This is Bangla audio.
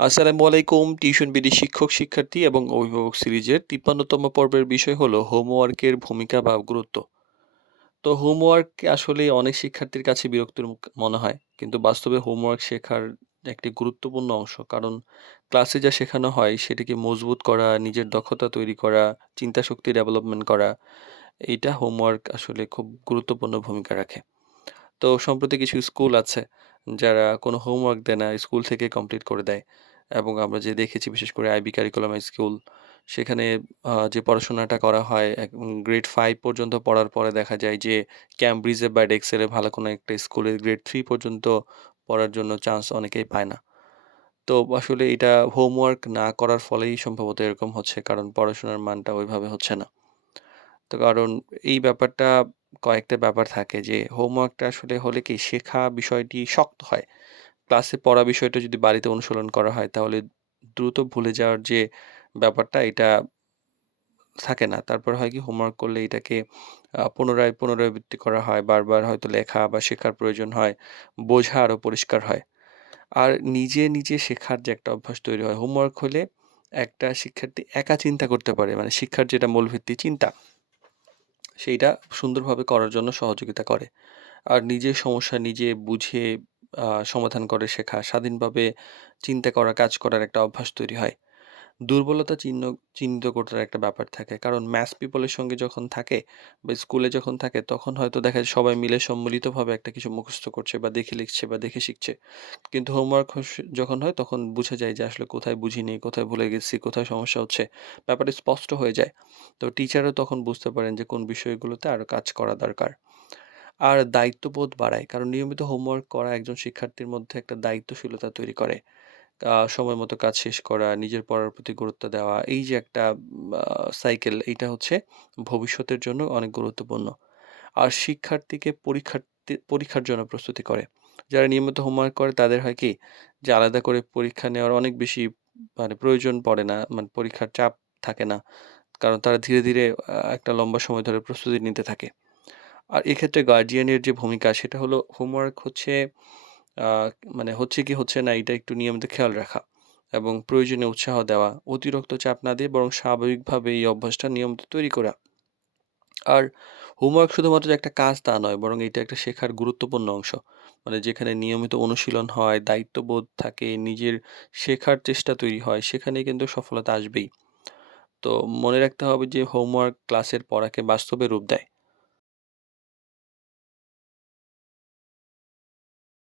আসসালামু আলাইকুম। টিউশন বিডি শিক্ষক, শিক্ষার্থী এবং অভিভাবক সিরিজের ৫৩তম পর্বের বিষয় হলো হোমওয়ার্কের ভূমিকা বা গুরুত্ব। তো হোমওয়ার্ক আসলেই অনেক শিক্ষার্থীর কাছে বিরক্তির মনে হয়। কিন্তু বাস্তবে হোমওয়ার্ক শেখার একটি গুরুত্বপূর্ণ অংশ। কারণ ক্লাসে যা শেখানো হয় সেটিকে মজবুত করা, নিজের দক্ষতা তৈরি করা, চিন্তাশক্তি ডেভেলপমেন্ট করা, এইটা হোমওয়ার্ক আসলে খুব গুরুত্বপূর্ণ ভূমিকা রাখে। তো সম্প্রতি কিছু স্কুল আছে যারা কোনো হোমওয়ার্ক দেয় না, স্কুল থেকে কমপ্লিট করে দেয়। এবং আমরা যে দেখেছি বিশেষ করে আইবি কারিকুলাম স্কুল, সেখানে যে পড়াশোনাটা করা হয় গ্রেড 5 পর্যন্ত পড়ার পরে দেখা যায় যে ক্যামব্রিজে বা এডেক্সেলে ভালো কোনো একটা স্কুলে গ্রেড 3 পর্যন্ত পড়ার জন্য চান্স অনেকেই পায় না। তো আসলে এটা হোমওয়ার্ক না করার ফলেই সম্ভবত এরকম হচ্ছে, কারণ পড়াশোনার মানটা ওইভাবে হচ্ছে না। তো কারণ এই ব্যাপারটা, কয়েকটা ব্যাপার থাকে যে হোমওয়ার্কটা আসলে হলে কি শেখা বিষয়টি শক্ত হয়। ক্লাসে পড়া বিষয়টা যদি বাড়িতে অনুশীলন করা হয় তাহলে দ্রুত ভুলে যাওয়ার যে ব্যাপারটা এটা থাকে না। তারপর হয় কি হোমওয়ার্ক করলে এটাকে পুনরাবৃত্তি করা হয়। বারবার হয়তো লেখা বা শেখার প্রয়োজন হয়। বোঝা আরো পরিষ্কার হয়। আর নিজে শেখার যে একটা অভ্যাস তৈরি হয় হোমওয়ার্ক হলে একটা শিক্ষার্থী একা চিন্তা করতে পারে। মানে শিক্ষার যেটা মূল ভিত্তি চিন্তা, সেইটা সুন্দরভাবে করার জন্য সহযোগিতা করে। আর নিজের সমস্যা নিজে বুঝে সমাধান করে শেখা, স্বাধীনভাবে চিন্তা করা, কাজ করার একটা অভ্যাস তৈরি হয়। দুর্বলতা চিহ্নিত করার একটা ব্যাপার থাকে। কারণ ম্যাথস পিপলের সঙ্গে যখন থাকে বা স্কুলে যখন থাকে তখন হয়তো দেখা যায় সবাই মিলে সম্মিলিতভাবে একটা কিছু মুখস্থ করছে বা দেখে লিখছে বা দেখে শিখছে। কিন্তু হোমওয়ার্ক যখন হয় তখন বুঝা যায় যে আসলে কোথায় বুঝিনি, কোথায় ভুলে গেছি, কোথায় সমস্যা হচ্ছে। ব্যাপারটা স্পষ্ট হয়ে যায়। তো টিচারও তখন বুঝতে পারেন যে কোন বিষয়গুলোতে আরো কাজ করা দরকার। আর দায়িত্ববোধ বাড়ায়। কারণ নিয়মিত হোমওয়ার্ক করা একজন শিক্ষার্থীর মধ্যে একটা দায়িত্বশীলতা তৈরি করে। সময় মতো কাজ শেষ করা, নিজের পড়ার প্রতি গুরুত্ব দেওয়া, এই যে একটা সাইকেল, এইটা হচ্ছে ভবিষ্যতের জন্য অনেক গুরুত্বপূর্ণ। আর শিক্ষার্থীকে পরীক্ষার জন্য প্রস্তুতি করে। যারা নিয়মিত হোমওয়ার্ক করে তাদের হয় কি যে আলাদা করে পরীক্ষা নেওয়ার অনেক বেশি মানে প্রয়োজন পড়ে না। মানে পরীক্ষার চাপ থাকে না। কারণ তারা ধীরে একটা লম্বা সময় ধরে প্রস্তুতি নিতে থাকে। আর এক্ষেত্রে গার্ডিয়ানের যে ভূমিকা সেটা হলো হোমওয়ার্ক হচ্ছে আ মানে হচ্ছে কি হচ্ছে না এটা একটু নিয়মিত খেয়াল রাখা এবং প্রয়োজনে উৎসাহ দেওয়া। অতিরিক্ত চাপ না দিয়ে বরং স্বাভাবিকভাবে এই অভ্যাসটা নিয়মিত তৈরি করা। আর হোমওয়ার্ক শুধুমাত্র যে একটা কাজ তা নয়, বরং এটা একটা শেখার গুরুত্বপূর্ণ অংশ। মানে যেখানে নিয়মিত অনুশীলন হয়, দায়িত্ববোধ থাকে, নিজের শেখার চেষ্টা তৈরি হয়, সেখানেই কিন্তু সফলতা আসবেই। তো মনে রাখতে হবে যে হোমওয়ার্ক ক্লাসের পড়াকে বাস্তবে রূপ দেয়।